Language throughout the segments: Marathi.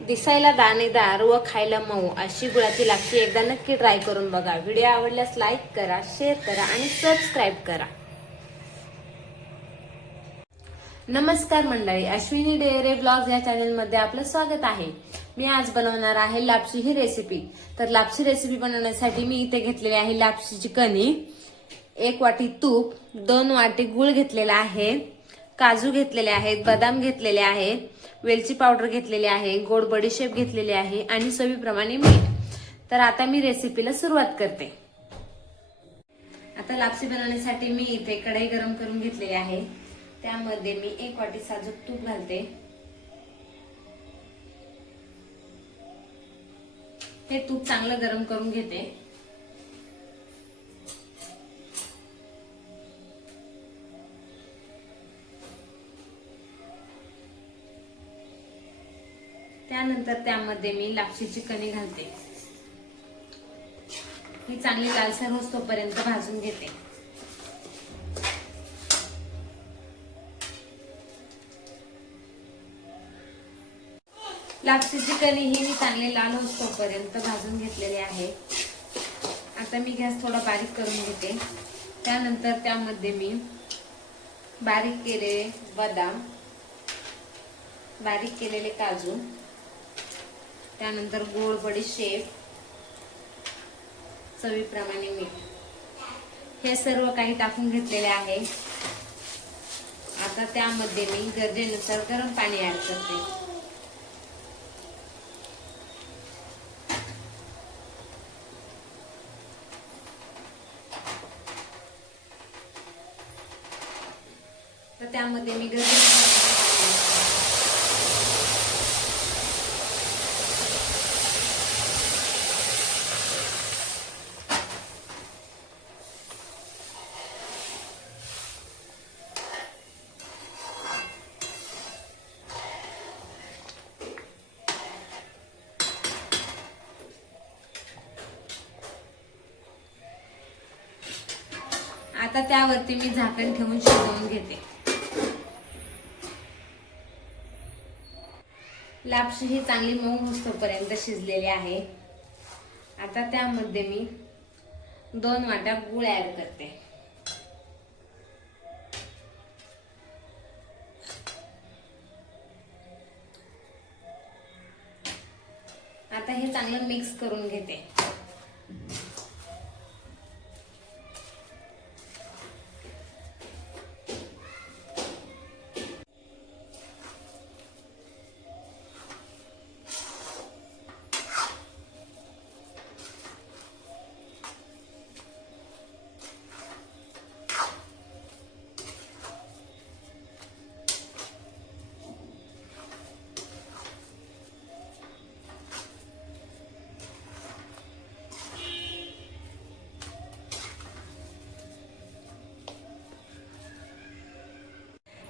दिसायला दाणेदार व खायला मऊ अशी गुळाची लापशी एकदा नक्की ट्राय करून बघा। व्हिडिओ आवडल्यास लाईक करा, शेअर करा आणि सबस्क्राईब करा। नमस्कार मंडळी, अश्विनी डेअरी ब्लॉग्स या चॅनल मध्ये आपलं स्वागत आहे। मी आज बनवणार आहे लापशी ही रेसिपी। तर लापशी रेसिपी बनवण्यासाठी मी इथे घेतलेली आहे लापशीची कणी, 1 वाटी तूप, 2 वाटी गूळ घेतलेला आहे, काजू घेतलेले आहेत, बदाम घेतलेले आहेत, वेलची पावडर घेतलेली आहे, गोड बडीशेप घेतलेली आहे आणि चवीप्रमाणे मीठ। तर आता मी रेसिपीला सुरुवात करते। आता लापशी बनवण्यासाठी मी इथे कढई गरम करून घेतलेली आहे। त्यामध्ये मी 1 वाटी साजूक तूप घालते। हे तूप चांगलं गरम करून घेते। त्यानंतर त्यामध्ये मी लापशीची कणी घालते। ही चांगली लालसर होईपर्यंत भाजून घेते। लापशीची कणी ही मी चांगली लाल होईपर्यंत भाजून घेतलेली आहे। आता मी गॅस थोडा बारीक करून घेते। त्यानंतर त्यामध्ये मी बारीक केलेले बदाम, बारीक केलेले काजू, त्यानंतर गोड बडीशेप, चवीप्रमाणे मीठ हे सर्व काही टाकून घेतलेले आहे। आता त्यामध्ये मी गरजेनुसार गरम पाणी ऍड करते। तर त्यामध्ये मी आता त्यावरती मी झाकण ठेवून शिजवून घेते। लापशी ही चांगली मऊ होईपर्यंत शिजलेली आहे। आता त्यामध्ये मी 2 वाट्या गूळ ऍड करते। आता हे चांगलं मिक्स करून घेते।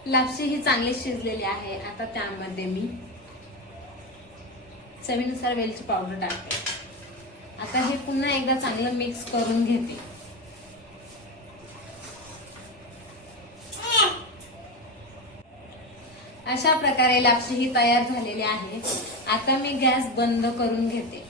लापशी ही चांगली शिजलेली आहे। आता त्यामध्ये मी चवीनुसार वेलची पावडर टाकते। आता हे पुन्हा एकदा चांगलं मिक्स करून घेते। अशा प्रकारे लापशी ही तयार झालेली आहे। आता मी गॅस बंद करून घेते।